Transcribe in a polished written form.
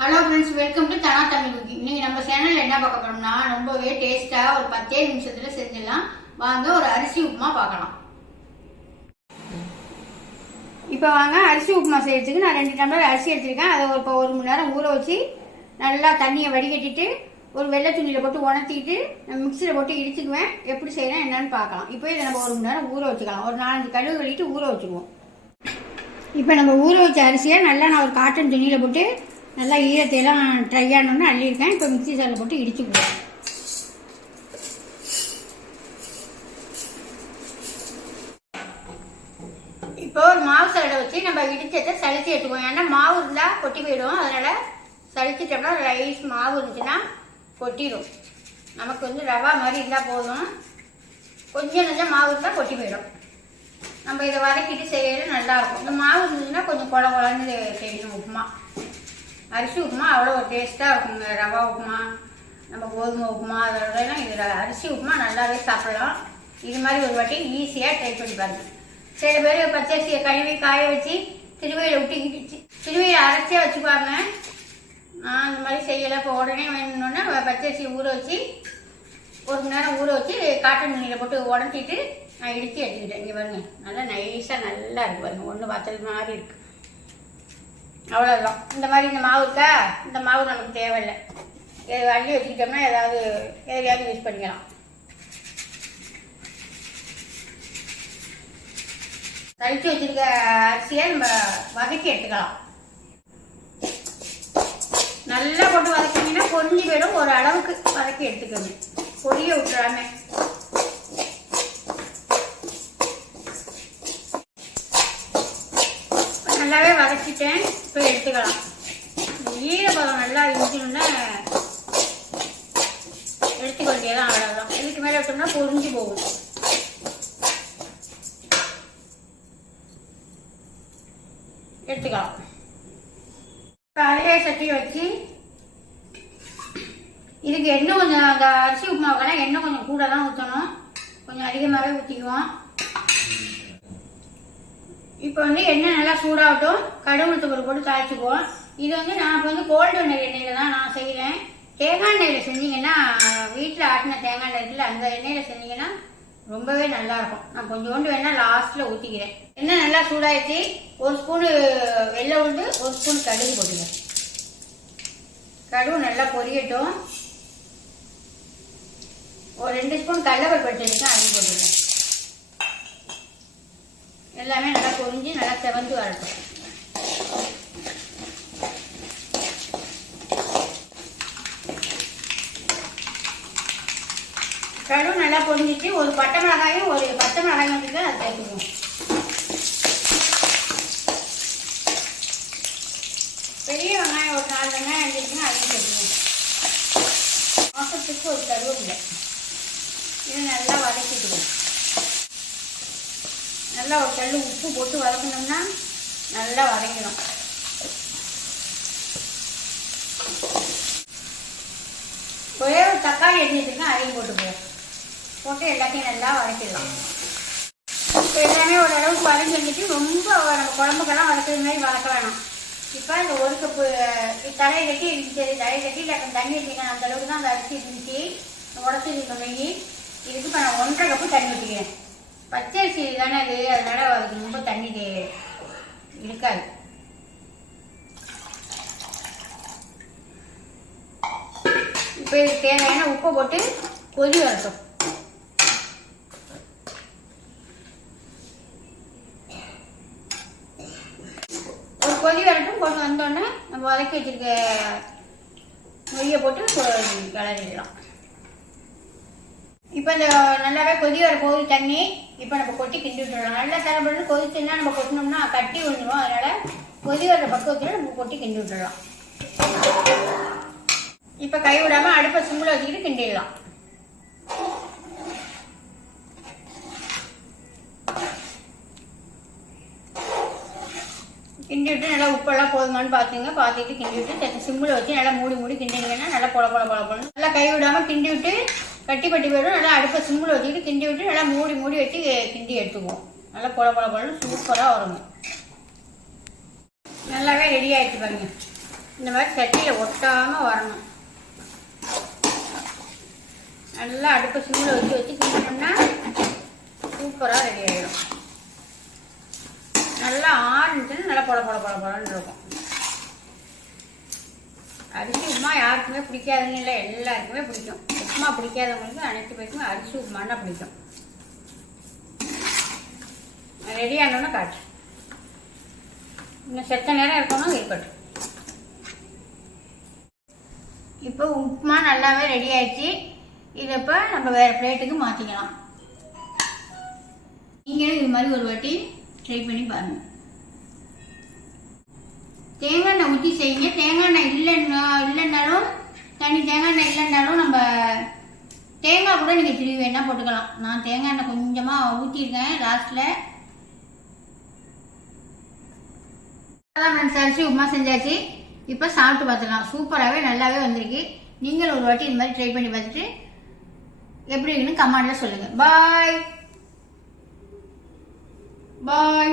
Hello friends, welcome to Dhana Tamil cooking. இன்னைக்கு நம்ம சேனல்ல என்ன பார்க்க போறோம்னா ரொம்பவே டேஸ்டா ஒரு 10 நிமிஷத்துல செஞ்சிடலாம். வாங்க ஒரு அரிசி உப்புமா பார்க்கலாம். இப்போ வாங்க அரிசி உப்புமா செய்யறதுக்கு நான் 2 டம்ளர் அரிசி எடுத்திருக்கேன். அதை இப்போ 1 மணி நேரம் ஊற வச்சு நல்லா தண்ணியை வடிகட்டிட்டு ஒரு வெள்ளை துணியில் போட்டு உணர்த்திட்டு மிக்சியில் போட்டு இடிச்சுக்குவேன். எப்படி செய்யலாம் என்னன்னு பார்க்கலாம். இப்போ இதை நம்ம 1 மணி நேரம் ஊற வச்சுக்கலாம். ஒரு 4-5 கழுவு கழிட்டு ஊற வச்சுக்குவோம். இப்போ நம்ம ஊற வச்ச அரிசியை நல்லா நான் ஒரு காட்டன் துணியில் போட்டு நல்லா ஈரத்தையெல்லாம் ட்ரை ஆனோன்னு அள்ளியிருக்கேன். இப்போ மிக்சி சாரில் போட்டு இடிச்சுக்குவோம். இப்போ ஒரு மாவு சலடை வச்சு நம்ம இடிச்சதை சளிச்சு எடுத்துக்குவோம். ஏன்னா மாவு இருந்தால் கொட்டி போயிடும். அதனால் சளிச்சிட்டோம்னா ரைஸ் மாவு இருந்துச்சுன்னா கொட்டிடும். நமக்கு வந்து ரவா மாதிரி இருந்தால் போதும். கொஞ்சம் மாவு இருந்தால் கொட்டி போயிடும். நம்ம இதை வதக்கிட்டு செய்யறது நல்லாயிருக்கும். இந்த மாவு இருந்துச்சுன்னா கொஞ்சம் குழ குழன்னு செய்யணும். உப்புமா அரிசி உப்புமா அவ்வளோ ஒரு டேஸ்ட்டாக இருக்குங்க. ரவா உப்புமா, நம்ம கோதுமை உப்புமா, அதோடலாம் இதில் அரிசி உப்புமா நல்லாவே சாப்பிடலாம். இது மாதிரி ஒரு வாட்டி ஈஸியாக ட்ரை பண்ணி பாருங்க. சில பேர் பச்சரிசியை கழுவி காய வச்சு திருவையில் விட்டு இடிச்சு திருவையில் அரைச்சே வச்சுக்குவாங்க. நான் இந்த மாதிரி செய்யலை. இப்போ உடனே வேணும்னா பச்சரிசியை ஊற வச்சு 1 மணி நேரம் ஊற வச்சு காட்டன் துணியில் போட்டு உடச்சிட்டு நான் இடித்து எடுத்துக்கிட்டேன். இங்கே பாருங்க, நல்லா நைஸாக நல்லா இருக்கு பாருங்க. ஒன்று பார்த்தது மாதிரி இருக்கு. அவ்வளோதான். இந்த மாதிரி இந்த மாவு இருக்கா, இந்த மாவு நமக்கு தேவையில்லை. அள்ளி வச்சுக்கிட்டோம்னா ஏதாவது எதையாவது யூஸ் பண்ணிக்கலாம். தளிச்சு வச்சிருக்க அரிசியை நம்ம வதக்கி எடுத்துக்கலாம். நல்லா போட்டு வதக்கிங்கன்னா பொரிஞ்சு போயிடும். ஒரு அளவுக்கு வதக்கி எடுத்துக்கணும். பொரிய விட்டுறாம நல்லாவே வதக்கிட்டேன். இப்போ எடுத்துக்கலாம். ஈரப்பதம் நல்லா இருந்துச்சுன்னா எடுத்துக்க வேண்டியதான். அவ்வளோதான். இதுக்கு மேலே விட்டோம்னா பொரிஞ்சு போகும். எடுத்துக்கலாம். இப்போ அதே சட்டியை வச்சு இதுக்கு எண்ணெய் கொஞ்சம், அந்த அரிசி உப்புமாவுக்கெல்லாம் எண்ணெய் கொஞ்சம் கூட தான் ஊற்றணும். கொஞ்சம் அதிகமாகவே ஊற்றிக்குவோம். இப்போ வந்து எண்ணெய் நல்லா சூடாகட்டும். கடுகு உளுத்தம்பருப்பு போட்டு தாளிச்சுக்குவோம். இது வந்து நான் இப்போ வந்து கோல்டு வினர் எண்ணெயில் தான் நான் செய்கிறேன். தேங்காய் எண்ணெயில் செஞ்சீங்கன்னா, வீட்டில் ஆட்டின தேங்காய் எண்ணெய் இருக்குல்ல, அந்த எண்ணெயில் செஞ்சீங்கன்னா ரொம்பவே நல்லாயிருக்கும். நான் கொஞ்சோண்டு வேணால் லாஸ்ட்டில் ஊற்றிக்கிறேன். எண்ணெய் நல்லா சூடாகிடுச்சு. 1 ஸ்பூனு வெள்ளை உளுந்து, 1 ஸ்பூன் கடுகு போட்டுங்க. கடுகு நல்லா பொரியட்டும். ஒரு 2 ஸ்பூன் கடலைப்பருப்பு எடுத்துருக்கேன், அதையும் போட்டுங்க. எல்லாமே நல்லா பொரிஞ்சு நல்லா செவந்து வரட்டும். கடுகு நல்லா பொரிஞ்சிச்சு. ஒரு பட்டை மிளகாயும் வந்துட்டு அதை சேர்த்துக்கணும். பெரிய வெங்காயம் ஒரு 4 வெங்காயம் இருந்துச்சுன்னா அதையும் சேர்த்துக்கணும். மாசத்துக்கு ஒரு கருவேப்பிலை. இதை நல்லா வதக்கிடுவோம். நல்லா ஒரு கல் உப்பு போட்டு வதக்கணும்னா நல்லா வதக்கணும். ஒரே ஒரு தக்காளி எடுத்துருக்கேன், அதையும் போட்டு எல்லாத்தையும் நல்லா வதக்கிடலாம். இப்போ எல்லாமே ஓரளவுக்கு வதங்கிட்டு ரொம்ப நம்ம குழம்புக்கெல்லாம் வதக்குற மாதிரி வதக்க வேணாம். இப்போ இந்த 1 கப்பு தலையை கட்டி இருந்துச்சு. தலையை கட்டி தண்ணி ஊற்றிக்கணும். அந்த அளவுக்கு தான் அந்த அரிசி இருந்துச்சு. உடச்சிருக்கோம் நெய். இதுக்கு இப்போ நான் 1.5 கப்பு தண்ணி ஊற்றிக்கிறேன். பச்சரிசி தானே அது, அதனால அதுக்கு ரொம்ப தண்ணி இருக்காது. இப்போ இதுக்கு தேவையான உப்பை போட்டு கொதி வரட்டும். ஒரு கொதி வரட்டும். போட்டு வந்தோடனே நம்ம வதக்கி வச்சிருக்க நெய்யை போட்டு கிளறிடலாம். இப்போ இந்த நல்லாவே கொதி வர போகுது தண்ணி. இப்போ நம்ம கொட்டி கிண்டி விட்டுடலாம். நல்லா தலைப்பட்டு கொதிச்சுன்னா நம்ம கொட்டினோம்னா கட்டி விழுந்துடும். அதனால் கொதி வர்ற பக்குவத்தில் நம்ம கொட்டி கிண்டி விட்டுடலாம். இப்போ கை விடாமல் அடுப்பை சிம்மில் வச்சுக்கிட்டு கிண்டிடலாம். கிண்டி விட்டு நல்லா உப்பெல்லாம் போதுமானு பார்த்துட்டு கிண்டி விட்டு சிம்மில் வச்சு நல்லா மூடி கிண்டிங்கன்னா நல்லா பொல நல்லா கை விடாமல் கிண்டி விட்டு கட்டி பட்டி போய்டும். நல்லா அடுப்பை சிம்மில் வச்சுக்கிட்டு கிண்டி விட்டு நல்லா மூடி வச்சு கிண்டி எடுத்துக்குவோம். நல்லா பொல சூப்பராக வருங்க. நல்லாவே ரெடி ஆகிடுச்சு பாருங்க. இந்த மாதிரி சட்டியில் ஒட்டாமல் வரணும். நல்லா அடுப்பு சிம்மில் வச்சு கிண்டினோம்னா சூப்பராக ரெடி ஆகிடும். நல்லா ஆறுனுச்சுன்னா நல்லா பொலன்னு இருக்கும். அரிசி உப்புமா யாருக்குமே பிடிக்காதுன்னு இல்லை, எல்லாருக்குமே பிடிக்கும். உப்புமா பிடிக்காதவங்களுக்கு அனைத்து பேருக்குமே அரிசி உப்புமானா பிடிக்கும். ரெடி ஆனோன்னு காட்டு. இன்னும் செத்த நேரம் இருக்கணும், இருக்கட்டும். இப்போ உப்புமா நல்லாவே ரெடி ஆயிடுச்சு. இதை இப்போ நம்ம வேறு பிளேட்டுக்கு மாற்றிக்கலாம். நீங்களும் இது மாதிரி ஒரு வாட்டி ட்ரை பண்ணி பாருங்கள். தேங்காய் எண்ணெய் ஊற்றி செய்யுங்க. தேங்காய் எண்ணெய் இல்லைன்னாலும் தேங்காய் எண்ணெய் இல்லைன்னாலும் நம்ம தேங்காய் கூட நீங்கள் திருவி வேணால் போட்டுக்கலாம். நான் தேங்காய் எண்ணெய் கொஞ்சமாக ஊற்றிருக்கேன் லாஸ்ட்டில். அதான் ஃப்ரெண்ட்ஸ், அரிசி உப்புமா செஞ்சாச்சு. இப்போ சாப்பிட்டு பார்த்துக்கலாம். சூப்பராகவே நல்லாவே வந்திருக்கு. நீங்களும் ஒரு வாட்டி இது மாதிரி ட்ரை பண்ணி பார்த்துட்டு எப்படி இருக்குன்னு கமெண்ட்டில் சொல்லுங்கள். பாய் பாய்.